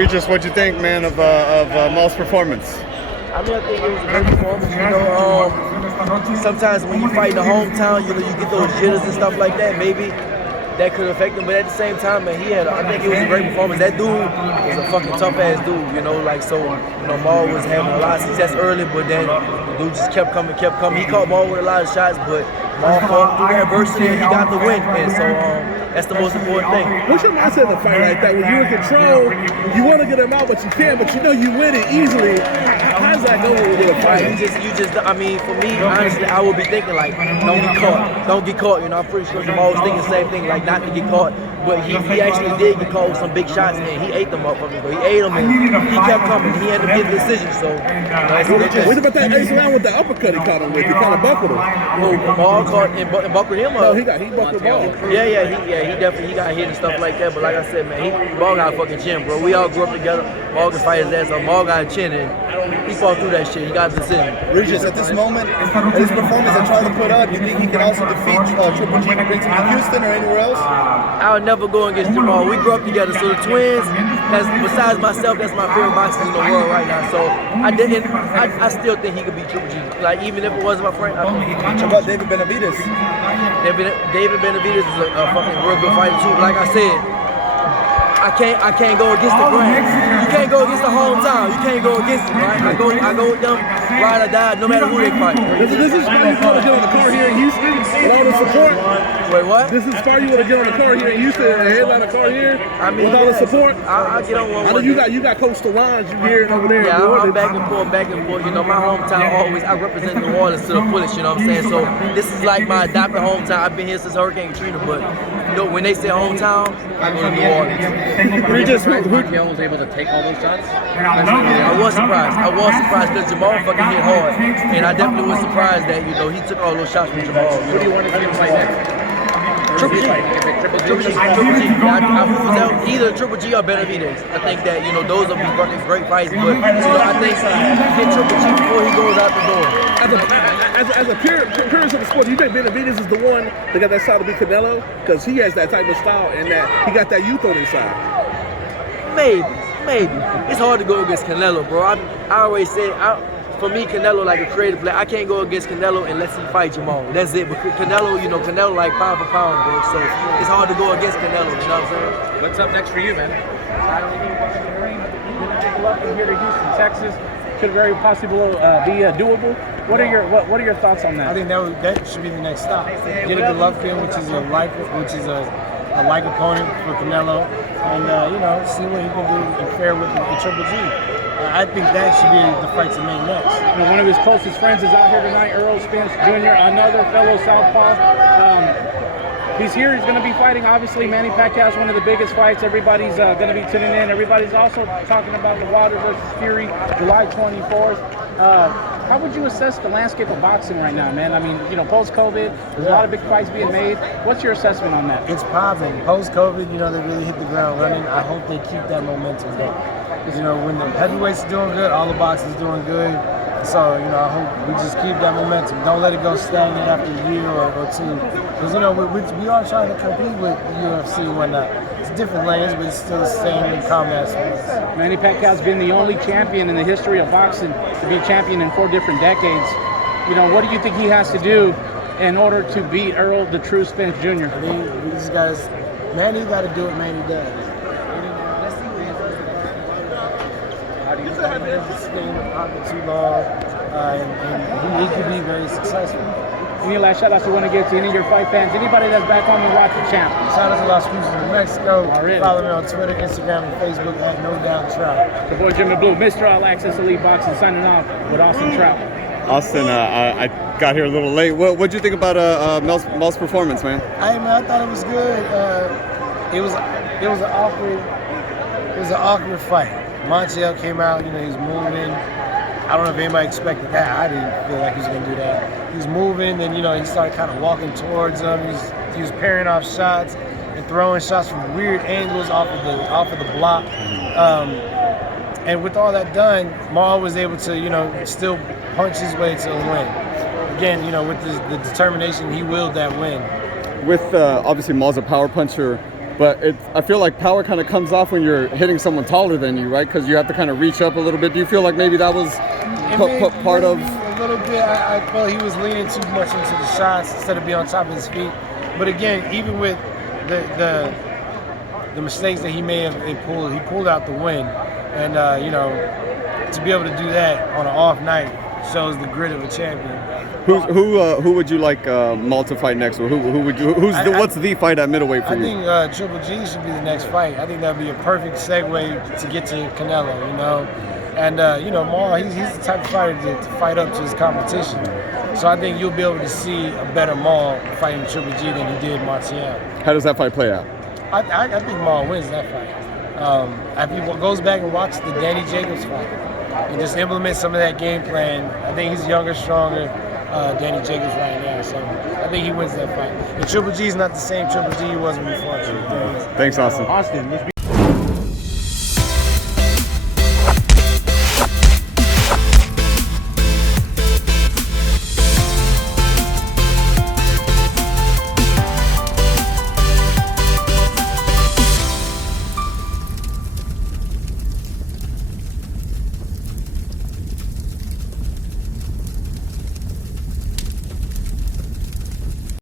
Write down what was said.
Regis, what'd you think, man, of Maul's performance? I mean, I think it was a great performance. You know, sometimes when you fight in the hometown, you know, you get those jitters and stuff like that. Maybe that could affect him, but at the same time, man, I think it was a great performance. That dude was a fucking tough ass dude, you know, like, so, you know, Maul was having a lot of success early, but then the dude just kept coming. He caught Maul with a lot of shots, but Maul fought through the adversity and he got the win, and so that's the most important thing. What's your mindset in a fight like that? When you're in control, you want to get him out, but you can't, but you know you win it easily. How does that go when you get a fight? I mean, for me, honestly, I would be thinking like, don't get caught. You know, I'm pretty sure Jermall was thinking the same thing, like not to get caught. But he actually did get caught with some big shots, and he ate them up for me. But he ate them, and he kept coming. He ended up getting the decision. So, what about that ace round with the uppercut he caught him with? He kind of buckled him. Oh, Maul caught and buckled him up. No, he buckled Maul. He definitely got hit and stuff like that. But like I said, man, Maul got a fucking chin, bro. We all grew up together. Maul can fight his ass off. Maul got a chin, and he fought through that shit. He got the decision. Regis, at this moment, at this performance that Charlo put up, you think he can also defeat Triple G and bring him to Houston or anywhere else? I'll never go against Jermall. We grew up together, so the twins, besides myself, that's my favorite boxers in the world right now. So I still think he could beat Triple G. Like, even if it wasn't my friend, I think he could beat Triple G. What about David Benavidez? David Benavidez is a fucking real good fighter too. Like I said, I can't go against the brand. You can't go against the hometown. You can't go against it, right? I go with them, ride or die, no matter who they fight. This is why you want to get on the car here in Houston with all the support. Wait, what? This is why you want to get on the car here in Houston and headline the car here with all the support. I get on one. I know you got Coach Theron's here and over there. Yeah, I'm back and forth. You know, my hometown always, I represent New Orleans to the fullest, you know what I'm saying? So this is like my adopted hometown. I've been here since Hurricane Katrina, but you know, when they say hometown, I go to New Orleans. Regis, who was able to take all those shots? I was surprised because Jermall fucking hit hard, and I definitely was surprised that, you know, he took all those shots from Jermall. Who do you want to see him fight next? Triple G. Either Triple G or Benavidez. I think that, you know, those will be fucking great fights, but, you know, I think get Triple G before he goes out the door. As a purist of the sport, do you think Benavidez is the one that got that style to beat Canelo? Because he has that type of style and that he got that youth on his side. Maybe. It's hard to go against Canelo, bro. I always say, for me, Canelo like a creative player. I can't go against Canelo unless he fights Jermall. That's it. But Canelo, you know, Canelo like pound for pound, bro. So it's hard to go against Canelo. You know what I'm saying? What's up next for you, man? From here to Houston, Texas, could very possibly be doable. What are your thoughts on that? I think that should be the next stop. Get a Golovkin, which is a like opponent for Canelo, and you know, see what he can do and fare with Triple G. I think that should be the fight to make next. You know, one of his closest friends is out here tonight, Errol Spence Jr., another fellow southpaw. He's here. He's going to be fighting, obviously, Manny Pacquiao, one of the biggest fights. Everybody's going to be tuning in. Everybody's also talking about the Wilder versus Fury, July 24th. How would you assess the landscape of boxing right now, man? I mean, you know, post-COVID, there's a lot of big fights being made. What's your assessment on that? It's popping. Post-COVID, you know, they really hit the ground running. I hope they keep that momentum going. Because, you know, when the heavyweights are doing good, all the boxers doing good. So, you know, I hope we just keep that momentum. Don't let it go stagnant after a year or two. Because, you know, we are trying to compete with UFC and whatnot. It's different lanes, but it's still the same combat sports. Manny Pacquiao's been the only champion in the history of boxing to be champion in 4 different decades. You know, what do you think he has to do in order to beat Errol the True Spence Jr.? I mean, these guys, Manny got to do what Manny does. He's staying in the pocket too long, and he could be very successful. Any last shout outs you want to give to any of your fight fans? Anybody that's back on the watch the champ? Shout out to Las Cruces, New Mexico. Already. Follow me on Twitter, Instagram, and Facebook at No Doubt Trout. The boy Jimmy Blue, Mr. All Access Elite Boxing, signing off with Austin Trout. Austin, I got here a little late. What'd you think about Maul's performance, man? Hey man, I thought it was good. It was an awkward fight. Montiel came out, you know, he was moving. I don't know if anybody expected that. I didn't feel like he was going to do that. He was moving, and, you know, he started kind of walking towards him. He was pairing off shots and throwing shots from weird angles off of the block. And with all that done, Maul was able to, you know, still punch his way to a win. Again, you know, with the determination, he willed that win. With obviously Maul's a power puncher. But I feel like power kind of comes off when you're hitting someone taller than you, right? Because you have to kind of reach up a little bit. Do you feel like maybe that was part of? A little bit. I felt he was leaning too much into the shots instead of being on top of his feet. But again, even with the mistakes that he may have pulled, he pulled out the win, and you know, to be able to do that on an off night shows the grit of a champion. Who would you like Maul to fight next? Or what's the fight at middleweight for you? I think Triple G should be the next fight. I think that would be a perfect segue to get to Canelo, you know. And, you know, Maul, he's the type of fighter to fight up to his competition. So I think you'll be able to see a better Maul fighting Triple G than he did Martial. How does that fight play out? I think Maul wins that fight. If he goes back and watches the Danny Jacobs fight and just implement some of that game plan, I think he's younger, stronger Danny Jacobs right now. So I think he wins that fight. And Triple G is not the same Triple G he was when he fought Triple G. Thanks, Austin. Austin, let's be